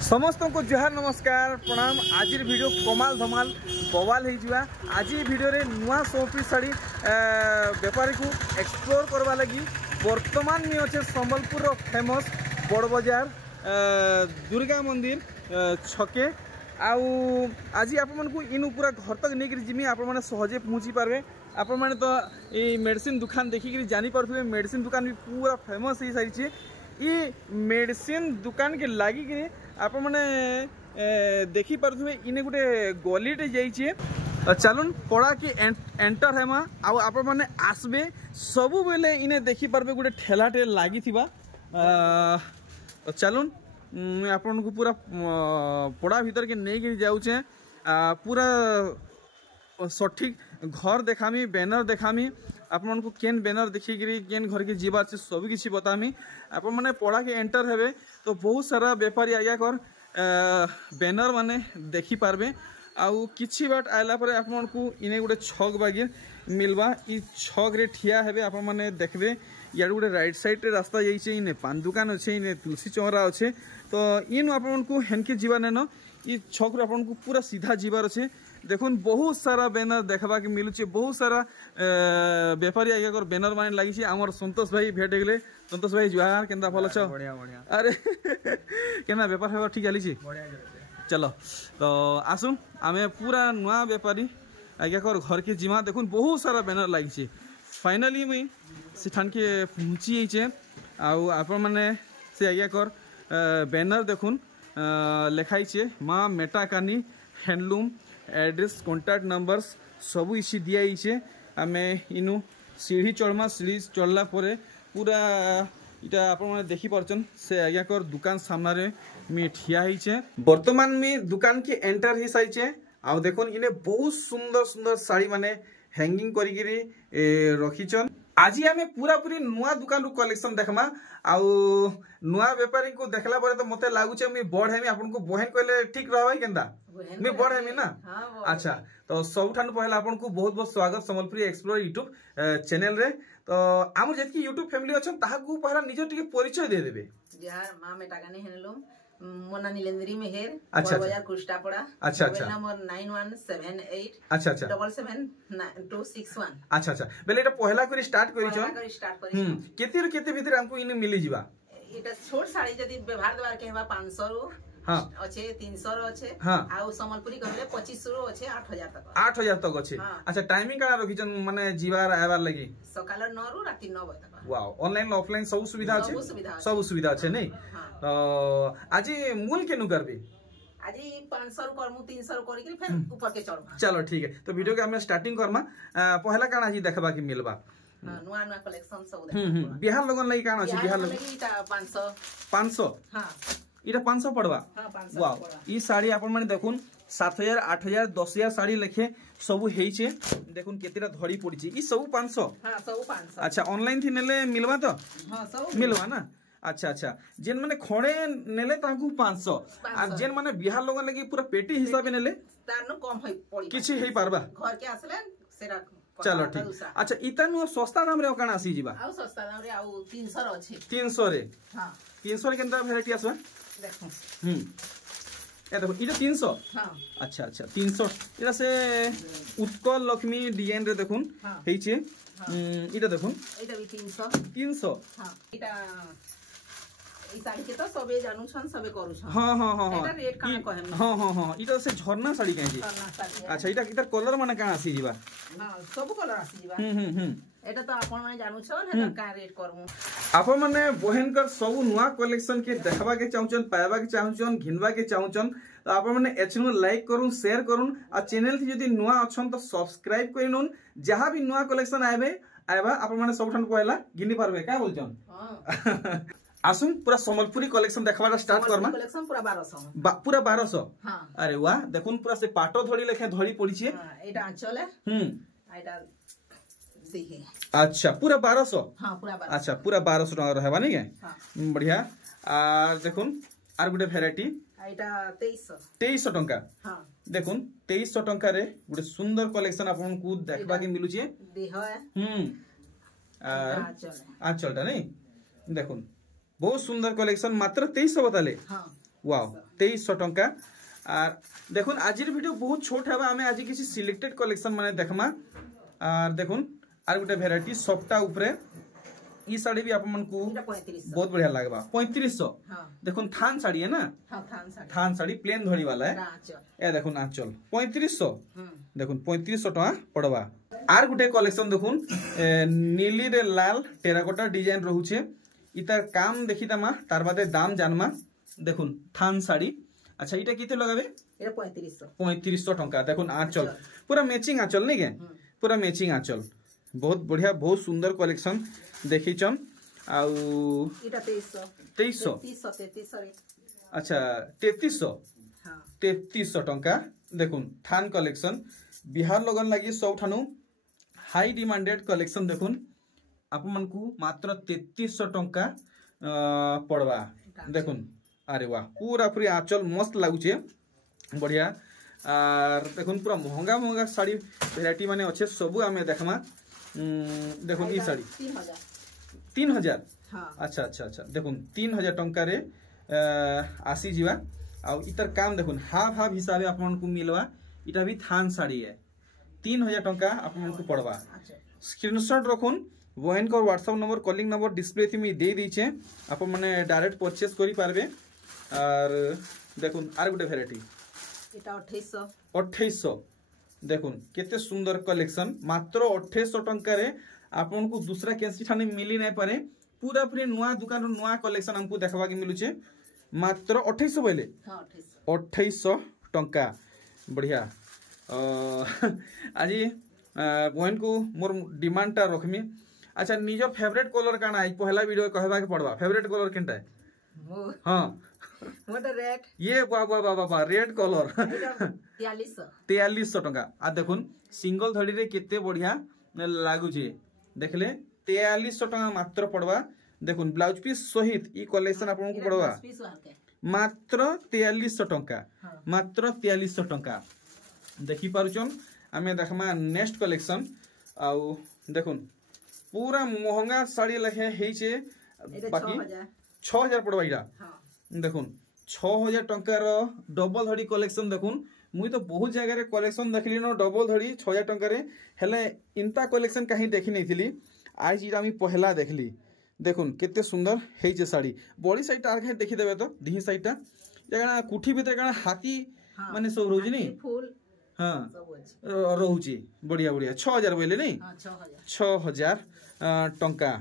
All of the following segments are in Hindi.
समस्त को जुहार नमस्कार प्रणाम। आज वीडियो कमाल धमाल बवाल हो आज वीडियो रे नुआ सोफी साड़ी बेपारी को एक्सप्लोर करवा लगी वर्तमान में अच्छे संबलपुर फेमस बड़ बाजार दुर्गा मंदिर छके आउ आज आपण को इनु पूरा घर तक नहीं जिमी आपण सहजे पहुँची पारे। आपण मैंने तो ये मेडिसिन दुकान देखिक जानी पारे मेडिसिन दुकान भी पूरा फेमस हो सारी ये मेडिसिन दुकान के लगिक आप मैंने देखी पारे इने गोटे गलीटे जाइए चलुन पड़ा कि एंटर है माँ आप मैंने आसबे सबु बेले इने देखी पारे गोटे ठेलाटे लगी चलुन आपन को पूरा पड़ा भीतर के नहीं गिर जाऊे पूरा सठिक घर देखामी बैनर देखामी आपन को केन बैनर देखिकी केन घर के जीवा से सब किसी बतामी आप मैंने पढ़ा के एंटर हेबे तो बहुत सारा बेपारी आज्ञा कर बैनर माने देखी पारबे आउ किछि बाट आयला परे आपन को इने गोटे छक बागे मिलबा ई छक रे ठिया हेबे आप माने देखबे यार गोटे राइट साइड रे रास्ता जाइछे इने पान दुकान अच्छे इने तुलसी चौरा अच्छे तो इन आपन को हेनके जीवा नेनो ई छक रे आपन को पूरा सीधा जीवार अच्छे देखुन बहुत सारा बैनर देखा के मिलूचे बहुत सारा बेपारी आगे कर बैनर मान लगी आमर संतोष भाई भेट गले संतोष भाई जुहार केंदा भल छ अरे केना बेपार हेबा ठीक चली चलो तो आसुन आमे पूरा नुआ बेपारी आगे कर घर के जिमा देखुन बहुत सारा बैनर लगी फाइनली मुई सेठान के पहुँची जाइए आप मैंने से आगे कर बैनर देखुन लिखाई माँ मेटाकानी हैंडलूम एड्रेस कॉन्टैक्ट नंबर्स सबू इसी दिखाई आम इनु सीढ़ी चढ़मा सीढ़ी चढ़ला पूरा इटा आप देखी पार्चन से आज्ञा कर दुकान सामने में ठिया है वर्तमान में दुकान के एंटर ही सारी आ देखो इने बहुत सुंदर सुंदर साड़ी माने हैंगिंग करी रखीचन आज आम पूरा पूरी नुआ दुकान रू कलेक्शन देखमा आउ नुआ बेपारी को देखला परे तो मते लागुचे मी बड़ हेमी आपन को बहन कहले ठीक रहबे केंदा मी बड़ हेमी ना अच्छा तो सबठान पहला आपन को बहुत बहुत स्वागत संबलपुरी एक्सप्लोर यूट्यूब चैनल रे तो आम जेतकी यूट्यूब फैमिली अछन ताहा को पहला निजो टिके परिचय दे देबे यार मां मेटागानी हेनलो मोना नीलेंद्री मेहर अच्छा बाजार कुष्टापड़ा अच्छा अच्छा नंबर 9178 अच्छा अच्छा 779261 अच्छा अच्छा बेले एटा पहला करी स्टार्ट करी केते केते भीतर हमको इन मिली जीवा एटा छोट साड़ी जदी व्यवहार देबार के हेबा 500 रो हां अच्छे 300 रो अच्छे आउ संबलपुरी कहले 2500 रो अच्छे 8000 तक 8000 तक अच्छे अच्छा टाइमिंग का रखिचन माने जीवार आबार लागि सकाल 9 रो राती 9 बजे तक वाओ ऑनलाइन ऑफलाइन सब सुविधा अच्छे सब सुविधा अच्छे नहीं तो आज मूल केनु करबे आज 500 रो करमु 300 रो करी फिर ऊपर के चढ़बा चलो ठीक है तो वीडियो के हम स्टार्टिंग करमा पहला काना जी देखबा के मिलबा नुआ नुआ कलेक्शन सब देखबा बिहार लोगन लागि काना अछि बिहार लोगन इटा 500 500 हां इटा 500 पड़वा हां 500 वाओ ई साड़ी आपन माने देखुन 7000 8000 10000 साड़ी लेखे सब हेइछे देखुन केतेरा धड़ी पड़िछि ई सब 500 हां सब 500 अच्छा ऑनलाइन थी नेले मिलवा तो हां सब मिलवा ना अच्छा अच्छा जेन माने खड़े नेले ताकू 500 आ जेन माने बिहार लोगन लगी पूरा पेटी हिसाब नेले तारनो कम होई पड़ी किछि हेई पारबा घर के आसले सेरा चलो ठीक अच्छा इतनु सस्ता दाम रे काना आसी जीवा आउ सस्ता दाम रे आउ 300 रो अछि 300 रे हां 300 रे केनता वेराइटी आसबा देखो ए देखो इटा 300 हां अच्छा अच्छा 300 इटा से उत्कल लक्ष्मी डिजाइन रे देखुन हेइछे इटा देखुन इटा भी 300 हां इटा ई साड़ी के तो सबे जानू छन सबे करू छन हां हां हां एटा रेट का कहम हां हां हां इटा से झरना साड़ी काहे अच्छा इटा इटा कलर माने का आसी जीवा हां सब कलर आसी जीवा एटा तो आपण माने जानू छन एटा का रेट करमु आपण माने बहनकर सब नुआ कलेक्शन के देखबा के चाहुचन पाएबा के चाहुचन घिनबा के चाहुचन तो आपण माने एचनु लाइक करूं शेयर करूं आ चैनल थी जदी नुआ अछन तो सब्सक्राइब करिनुन जहां भी नुआ कलेक्शन आएबा आपण माने सबठन पहला घिनी पारबे का बोलचन हां आसुन पूरा संबलपुरी कलेक्शन देखबाटा स्टार्ट करमा कलेक्शन पूरा 1200 पूरा 1200 हां अरे वाह देखुन पूरा से पाटो धड़ी लेखे धड़ी पड़ी छे हां एटा आंचल है एटा देखिए अच्छा पूरा 1200 हां पूरा 1200 अच्छा पूरा 1200 टका रहबा नहीं के हां बढ़िया आर देखुन आर गुटे वेराइटी एटा 2300 टका हां देखुन 2300 टका रे गुटे सुंदर कलेक्शन आपन को देखबा के मिलु छे देह है आंचलटा नहीं देखुन बहुत सुंदर कलेक्शन मात्र 2300 बताले हां वाओ 2300 टंका। आर देखुन आज वीडियो बहुत छोट है आम आज किसी सिलेक्टेड कलेक्शन माने देखमा। आर देखुन आर गोटे भेराइटी सफ्टा उपरे ई साड़ी भी आपन को बहुत बढ़िया लगवा 3500। देखुन थान साड़ी है ना, थान साड़ी प्लेन धड़ी वाला है। ए देखुन आंचल 3500 देखुन 3500 टका पड़वा। आर गुटे कलेक्शन देखुन नीली रे लाल टेराकोटा डिजाइन रहूचे। इतार काम देखी तमा तार बादे दाम जानमा। देखुन थान साड़ी। अच्छा इटा किते लगाबे? एटा 3500 टका। देखुन आंचल पूरा मैचिंग आंचल नहीं के, पूरा मैचिंग आंचल बहुत बढ़िया बहुत सुंदर कलेक्शन देखीचन। आउ इटा 2300 अच्छा 3300 टंका। देखुन थान कलेक्शन बिहार लगन लगी सब ठानु हाई डिमांडेड कलेक्शन। देखुन आप मन को मात्र 3300 टंका पड़वा। देखुन अरे वाह पूरा पूरी आंचल मस्त लगुचे बढ़िया। आर देखुन पूरा महंगा महंगा साड़ी वेराइटी माने अच्छे सबू आमे देखमा। देखुन ई साड़ी 3000। अच्छा अच्छा अच्छा देखुन 3000 टंका रे आसी जीवा। आउ इतर काम देखुन हाफ हाफ हिसाब आपन को मिलवा। इटा भी थान साड़ी है 3000 टंका आपन को पड़वा। स्क्रीनशॉट रखुन वहन कर WhatsApp number calling number display थी मी दे दीचे आप माने डायरेक्ट परचेस करि पारबे। और देखुन आर गुटे वेराइटी इटा 2800 देखुन केते सुंदर कलेक्शन मात्र 2800 टंका रे आपन को दूसरा केसी ठाने मिली नहीं पारे। पूरा पूरी नुआ दुकान नुआ कलेक्शन हमको देखबा के मिलुचे मात्र 2800 बोले। 2800 टंका बढ़िया। आज बहन को मोर डिमांड टा रखमी। अच्छा निजर फेवरेट कलर काना आज पहला वीडियो कहबा के पड़वा। फेवरेट कलर केनटा है? हां मोटा रेड ये बाबा बाबा रेड कलर 4300 टंका। आ देखुन सिंगल धड़ी रे केते बढ़िया लागुचे देखले 4300 टंका मात्र पड़वा। देखुन ब्लाउज पीस सहित ई कलेक्शन आपन को पड़वा मात्र 4300 टंका। मात्र 4300 टंका देखि पारुचन। आमे देखमा नेक्स्ट कलेक्शन। आउ देखुन पूरा महंगा साड़ी लखे हेचे बाकी 6000 पड़वा। इरा देखुन 6000 टंकार डबल धड़ी कलेक्शन। देखुन मुई तो बहुत जगह रे कलेक्शन देखली न डबल धड़ी 6000 टंका रे हेले इंता कलेक्शन कहीं देखी नहीं थी। आज इरा मी पहला देखली। देखुन केते सुंदर हेचे साड़ी। बड़ी साइड आर कहीं देखि देबे तो दिही साइडटा जगह कुठी भीतर कण हाथी माने सब रोज नहीं फूल हां रहूची बढ़िया बढ़िया 6000 बोले नहीं। 6000 टंका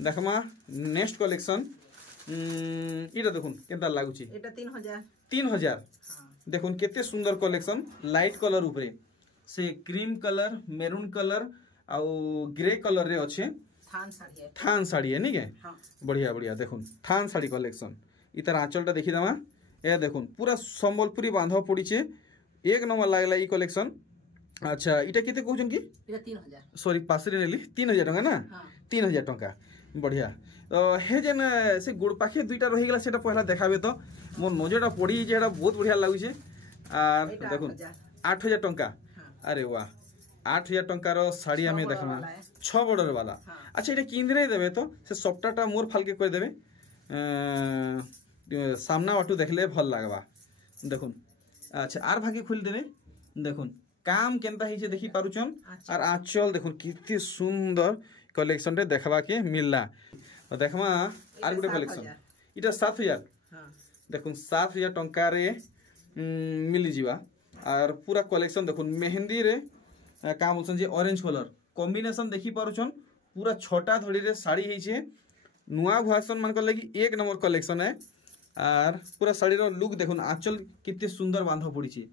देखमा नेक्स्ट कलेक्शन। इटा देखुन केता लागुची। एटा 3000 देखुन केते सुंदर कलेक्शन लाइट कलर ऊपरे से क्रीम कलर मेरून कलर आउ ग्रे कलर रे अच्छे। थान साड़ी है नहीं के बढ़िया बढ़िया। देखुन थान साड़ी कलेक्शन इतर आंचलटा देखी दमा। ए देखुन पूरा संबलपुरी बांधव पड़ीचे एक नंबर लागला ई कलेक्शन। अच्छा इटा केते कहउछन की? इटा 3000 सॉरी पासरे नेली 3000 टका ना। 3000 टका बढ़िया। हे जेन से गुड़ पाखे दुईटा रही गला सेटा पहला देखाबे तो मोर नजरटा पड़ी जेटा बहुत बढ़िया लागुचे। आर देखुन 8000 टंका। अरे वाह 8000 टंकार साड़ी आमे देखमा 6 बॉर्डर वाला। अच्छा इटा किन नहीं देबे तो से सप्ताहटा मोर फालके कर देबे सामना बाटू देखले भल लागबा। देखुन अच्छा आर भागे खोल देबे। देखुन काम केनता हिचे देखि पारुचन। और आंचल देखुन कितनी सुंदर कलेक्शन रे देखबा के मिलला। देखमा आर गुटे कलेक्शन इटा 7000। देखुन 7000 टंका रे मिली जीवा। और पूरा कलेक्शन देखुन मेहंदी रे काम बोलछन जे ऑरेंज कलर कॉम्बिनेशन देखि पारुछन। पूरा छोटा धड़ी रे साड़ी हिचे नुआ भुआसन मान लगी एक नंबर कलेक्शन है। और पूरा साड़ी रो लुक देखुन आंचल कितने सुंदर बांध पड़ी छे।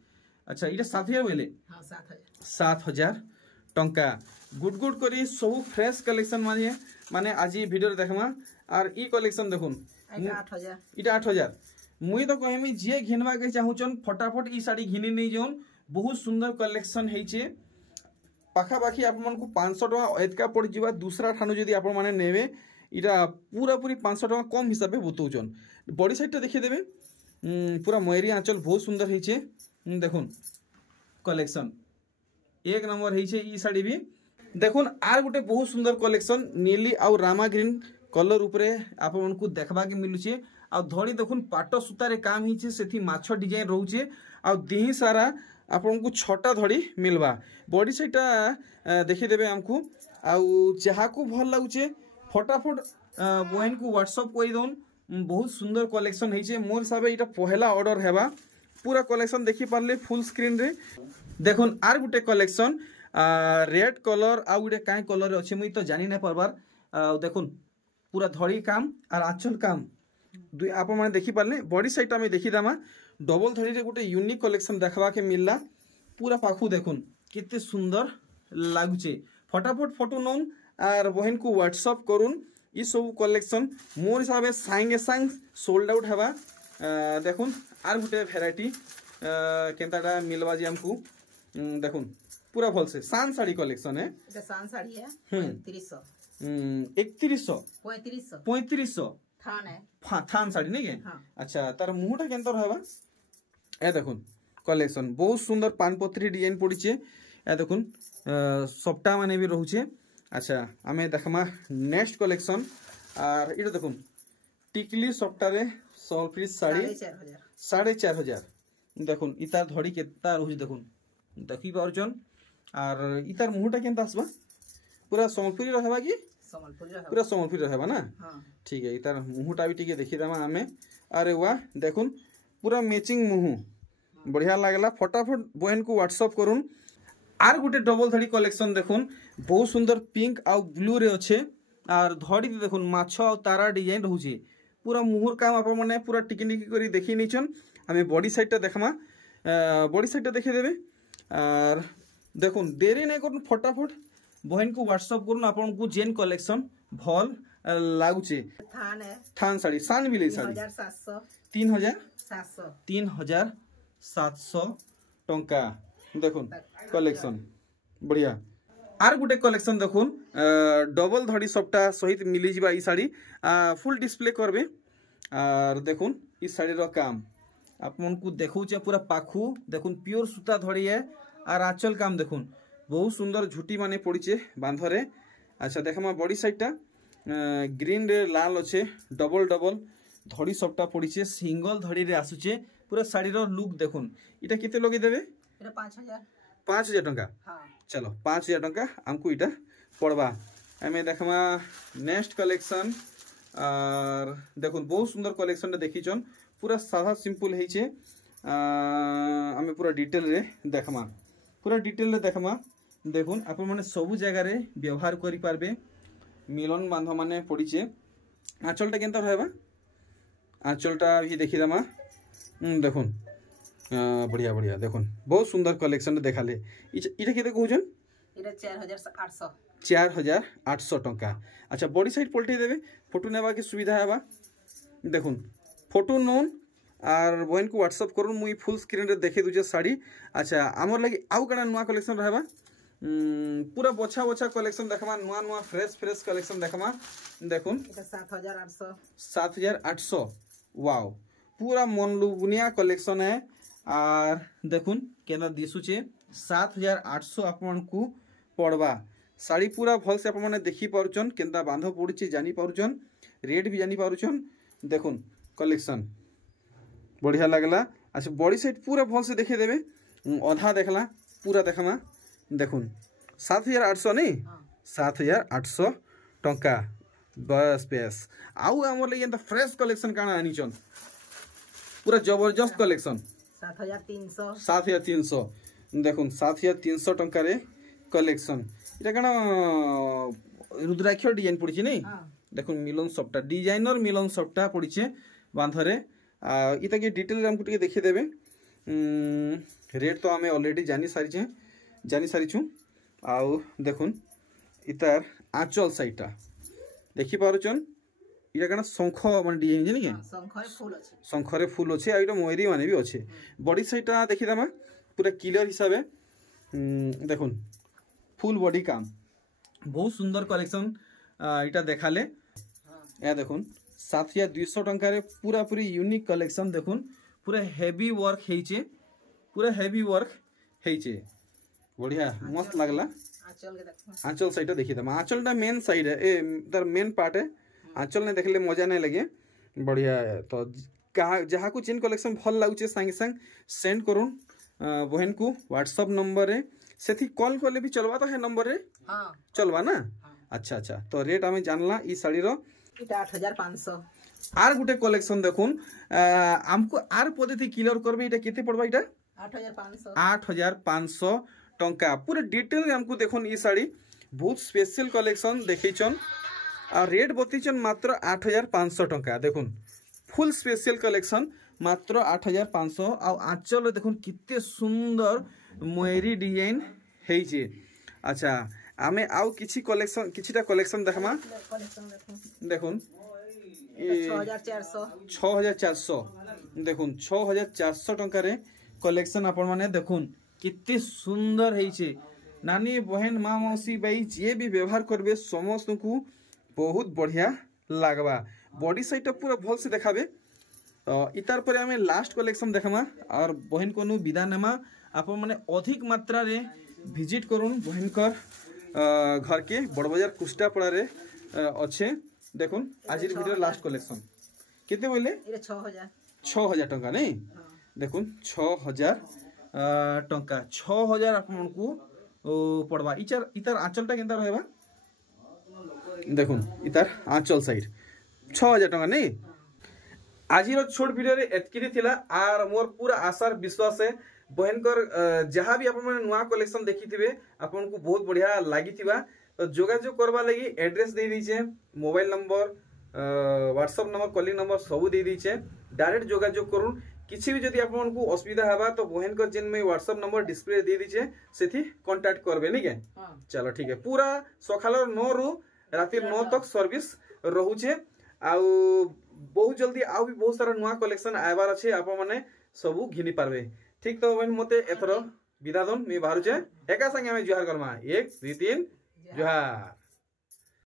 अच्छा इटा 7000 बोले। 7000 टंका गुड गुड करी सब फ्रेश कलेक्शन माने आज वीडियो देखमा। और ई कलेक्शन देखुन इटा 8000 मुई तो कहमी जे घिनवा के चाहूचन फटाफट ई साड़ी घिनी नहीं जोन बहुत सुंदर कलेक्शन हेचे। पाखापाखी आपन को 500 टका एतका पड़ जीवा। दूसरा ठानु जदी आपन माने नेबे इटा पूरा पूरी 500 टका कम हिसाब बतौचन। बॉडी साइड देखिए देबे पूरा मयूरी आंचल बहुत सुंदर हेचे। देखुन कलेक्शन एक नंबर हेचे ई साड़ी भी। देखुन आर गुटे बहुत सुंदर कलेक्शन नीली आउ रामा ग्रीन कलर उपरे आपन को देखबा के मिलुचे। आ धड़ी देखुन पाट सूतार काम होइछे सेठी माछ डिजाइन रोचे आ देही सारा आपन को छटा धड़ी मिलवा बॉडी साइटा देखिदेबे हमको आउ जहाँ को भल लगुचे फटाफट बहन को व्हाट्सअप कर दौन बहुत सुंदर कलेक्शन है मोर हिसाब से पहला ऑर्डर है पूरा कलेक्शन देखी पारे फुल स्क्रीन रे देखुन are Gute collection red colour आ गुटे काई कलर अच्छे मुई तो जानी ना पारबार देखुन पूरा धड़ी काम और आंचल काम आप मैंने देखी पारे बॉडी साइड में देखीदमा डबल धड़ी रे गुटे यूनिक कलेक्शन देखवा के मिलला पूरा पाखु देखुन कितने सुंदर लगुचे फटाफट फोटो नौन और बहन को व्हाट्सअप करुन ये सब कलेक्शन मोर हिसाब से सांगे सांग सोल्ड आउट हवा देखुन आर गुटे भेराइटी केनताटा मिलवा जी हमको देखुन पूरा भल से सान साड़ी कलेक्शन है सान साड़ी है 3100 3500 थान है थान साड़ी नहीं के हाँ। अच्छा तार मुहटा केनता रहबा ए देखुन कलेक्शन बहुत सुंदर पानपत्री डिजाइन पड़ीचे ए देखुन सप्ताह माने भी रहूचे अच्छा आमे देखमा नेक्स्ट कलेक्शन और इटा देखुन टिकली सप्ताह सॉल साड़ी 4500 देखुन इतार धड़ी केता रहूचे देखुन देखी पारछन और इतार मुहटा केनता आसबा पूरा संबलपुरी रहबा कि पूरा संबलपुरी रहबा ना हाँ। ठीक है इतार मुहटा भी टिके देखी देमा आमे अरे वाह देखुन पूरा मैचिंग मुह बढ़िया लागला फटाफट बहन को व्हाट्सअप करुन आर गुटे डबल धड़ी कलेक्शन देखुन बहुत सुंदर पिंक आउ ब्लू रे अच्छे और धड़ी देखुन माछ आ तारा डिजाइन रहूचे पूरा मुहर काम आप मैंने पूरा टिकनिकी करी देखी नीचन आमे बॉडी साइडटा देखमा बॉडी साइडटा देखी देबे और देखुन देरी नहीं करुन फटाफट बहन को व्हाट्सअप करुन आपन को जेन कलेक्शन भल लागुचे थान है थान साड़ी सान मिले साड़ी 3700 टंका देखुन कलेक्शन बढ़िया आर गुटे कलेक्शन देखुन डबल धड़ी सबटा सहित मिली जिबा ई साड़ी फुल डिस्प्ले करबे और देखुन ई साड़ी रो काम आपन को देखौचे पूरा पाखु देखुन प्योर सूता धड़ी है और आंचल काम देखुन बहुत सुंदर झुटी माने पड़ीचे बांधरे अच्छा देखमा बॉडी साइडटा ग्रीन रे लाल अच्छे डबल डबल धड़ी सबटा पड़ीचे सिंगल धड़ी रे आसुचे पूरा साड़ी रो लुक देखुन इटा केते लगे देबे 5000 टंका हाँ। चलो 5000 टंका हमको इटा पड़वा हमें देखमा नेक्स्ट कलेक्शन और देखुन बहुत सुंदर कलेक्शन देखीचन पूरा सादा सिंपल है हमें पूरा डिटेल रे देखमा पूरा डिटेल रे देखमा देखुन आप मैंने सबू जगह रे व्यवहार करि पारबे मिलन बांध माने पड़ीचे आंचलटा केनता रहबा आंचलटा भी देखी दमा देखुन बढ़िया बढ़िया देखुन बहुत सुंदर कलेक्शन देखाले इटा केते कहउजन इटा 4800 टंका अच्छा बॉडी साइड पलटै देबे फोटो नेबा के सुविधा हेबा देखुन फोटो नोन और बहन को व्हाट्सअप करूँ मुई फुल स्क्रीन रे देखी दूचे साड़ी अच्छा आमर लगी आउ कड़ा नुआ कलेक्शन रहबा पूरा बछा बछा कलेक्शन देखमा नुआ नुआ फ्रेश फ्रेश कलेक्शन देखमा देखुन 7800 वाओ पूरा मनलुबुनिया कलेक्शन है और देखुन केना दिसुचे 7800 आपन को पड़वा साड़ी पूरा भल से आपने देखी पारुचन केनता बांध पड़ुचे जानी पारुचन रेट भी जानी पारुचन देखुन कलेक्शन बढ़िया लगला अच्छा बॉडी साइड पूरा भल से देखे देबे अधा देखला पूरा देखमा देखुन 7800 नहीं 7800 टंका बस बेस आउ हमर लगे त फ्रेश कलेक्शन काना आनीचन पूरा जबरदस्त कलेक्शन 7300 देखुन 7300 टंका रे कलेक्शन इटा काना रुद्राक्ष डिजाइन पड़ी नहीं देखुन मिलन सबटा डिजाइनर मिलन सबटा पड़ी बांधरे इता के डिटेल हमको टिके देखि देबे रेट तो आमे ऑलरेडी जानी सारी आउ देखुन इतार आंचल साइडटा देखि पारुचन इटा कना शंख माने डिजाइन जे नि शंखरे फूल अच्छे आ इटा मोयरी माने भी अच्छे बॉडी साइडटा देखि दमा पूरा क्लियर हिसाबे देखुन फुल बॉडी काम बहुत सुंदर कलेक्शन इटा देखाले या देखुन 7200 टंका रे पूरा पूरी यूनिक कलेक्शन देखुन पूरा हेवी वर्क हेइचे पूरा हेवी वर्क हेइचे बढ़िया मस्त लागला आंचल साइड देखी दमा आंचलटा मेन साइड है ए तार मेन पार्ट है आंचल ने देखले मजा नहीं लगे बढ़िया है तो जहाँ को जिन कलेक्शन भल लगुचे संगे संग सेंड करूँ बहन को व्हाट्सअप नंबर रे से कॉल कले भी चलवा तो है नंबर रे हाँ चलवा ना हाँ। अच्छा अच्छा तो रेट आम जानला ई शाड़ी रो इटा 8500 आर गुटे कलेक्शन देखुन आमको आर पद्धति क्लियर करबे इटा केते पड़बा इटा 8500 8500 टंका पूरे डिटेल हमको देखुन ई साड़ी बहुत स्पेशल कलेक्शन देखैछन आ रेट बतैछन मात्र 8500 टंका देखुन फुल स्पेशल कलेक्शन मात्र 8500 आ आंचल देखुन कितने सुंदर मयूरी डिजाइन हेइछे अच्छा आमे आउ किछि कलेक्शन किछिटा कलेक्शन देखमा कलेक्शन देखो देखुन 6400 6400 देखुन 6400 टंका रे कलेक्शन आपण माने देखुन कितने सुंदर हेइछे नानी बहन माँ मौसी भाई जे भी व्यवहार करबे समस्त को बहुत बढ़िया लागबा बॉडी साइड पूरा भल से देखाबे इतार पर आमे लास्ट कलेक्शन देखमा और बहन को विदा नेमा आपण माने अधिक मात्रा रे विजिट करूँ बहन कर घर के बड़ बाजार कुष्टापड़ा रे अच्छे देखुन आज वीडियो लास्ट कलेक्शन कितने बोले इरे 6000 6000 टंका नहीं देखुन 6000 टंका 6000 आपन को पड़वा इतार आंचलटा केनता रहबा देखुन इतार आंचल साइड 6000 टंका नहीं आज छोट वीडियो रे एतकी थिला आर मोर पूरा आशार विश्वास है बहनकर जहाँ भी अपन नुआ कलेक्शन देखी थे आपन को बहुत बढ़िया लगी तो जोगाजोग करवा लगी एड्रेस दे दीचे mobile number WhatsApp number calling number सब दे दीचे डायरेक्ट जोगाजोग करूँ किसी भी जदि आपन को असुविधा हवा तो बहनकर जेन में व्हाट्सएप नंबर डिस्प्ले दे दीचे से कांटेक्ट करबे नहीं के चलो ठीक है पूरा सकाल 9 रु राति 9 तक सर्विस रहुचे आउ बहुत जल्दी आउ भी बहुत सारा नुआ कलेक्शन आबार अच्छे आप मैंने सबू घिनी पार्बे ठीक तो बहन मते एथर विदा दन मैं बाहर एका संगे जुहार करमा 1 2 3 जुहार।